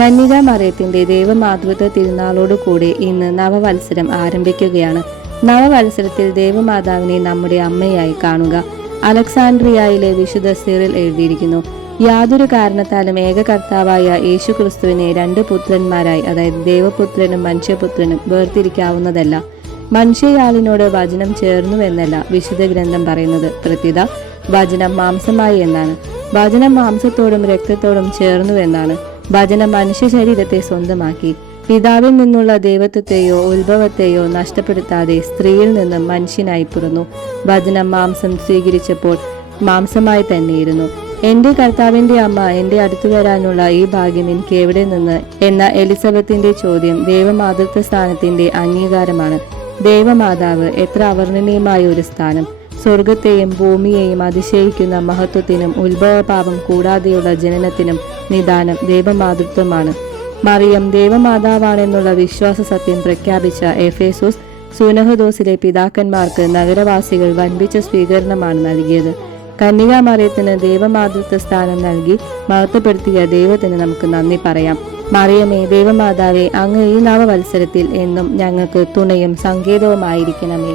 കന്യക മറിയത്തിന്റെ തിരുനാളോട് കൂടി ഇന്ന് നവവത്സരം ആരംഭിക്കുകയാണ്. നവവത്സരത്തിൽ ദേവമാതാവിനെ നമ്മുടെ അമ്മയായി കാണുക. അലക്സാൻഡ്രിയയിലെ വിശുദ്ധ സിറിൽ എഴുതിയിരിക്കുന്നു. യാതൊരു കാരണത്താലും ഏകകർത്താവായ യേശു ക്രിസ്തുവിനെ രണ്ട് പുത്രന്മാരായി അതായത് ദേവപുത്രനും മനുഷ്യപുത്രനും വേർതിരിക്കാവുന്നതല്ല. മനുഷ്യയാളിനോട് വചനം ചേർന്നുവെന്നല്ല വിശുദ്ധ ഗ്രന്ഥം പറയുന്നത്. പ്രത്യുത വചനം മാംസമായി എന്നാണ്. വചനം മാംസത്തോടും രക്തത്തോടും ചേർന്നുവെന്നാണ്. വചനം മനുഷ്യ ശരീരത്തെ സ്വന്തമാക്കി. പിതാവിൽ നിന്നുള്ള ദൈവത്വത്തെയോ ഉത്ഭവത്തെയോ നഷ്ടപ്പെടുത്താതെ സ്ത്രീയിൽ നിന്നും മനുഷ്യനായി പിറന്നു. ഭജന മാംസം സ്വീകരിച്ചപ്പോൾ മാംസമായി തന്നെയിരുന്നു. എന്റെ കർത്താവിന്റെ അമ്മ എന്റെ അടുത്തു വരാനുള്ള ഈ ഭാഗ്യം എനിക്ക് എവിടെ നിന്ന്? എന്ന എലിസബത്തിന്റെ ചോദ്യം ദൈവമാതൃത്വ സ്ഥാനത്തിന്റെ അംഗീകാരമാണ്. ദൈവമാതാവ് എത്ര അവർണനീയമായ ഒരു സ്ഥാനം. സ്വർഗത്തെയും ഭൂമിയെയും അതിശയിക്കുന്ന മഹത്വത്തിനും ഉത്ഭവപാപം കൂടാതെയുള്ള ജനനത്തിനും നിദാനം ദൈവമാതൃത്വമാണ്. മറിയം ദൈവമാതാവാണെന്നുള്ള വിശ്വാസ സത്യം പ്രഖ്യാപിച്ച എഫേസോസ് സുനഹദോസിലെ പിതാക്കന്മാർക്ക് നഗരവാസികൾ വൻപിച്ച സ്വീകരണമാണ് നൽകിയത്. കന്യകാ മറിയത്തിന് ദൈവമാതൃത്വ സ്ഥാനം നൽകി മഹത്വപ്പെടുത്തിയ ദൈവത്തിന് നമുക്ക് നന്ദി പറയാം. മറിയമേ ദൈവമാതാവേ അങ്ങ് ഈ നവവത്സരത്തിൽ എന്നും ഞങ്ങൾക്ക് തുണയും സങ്കേതവുമായിരിക്കണമേ.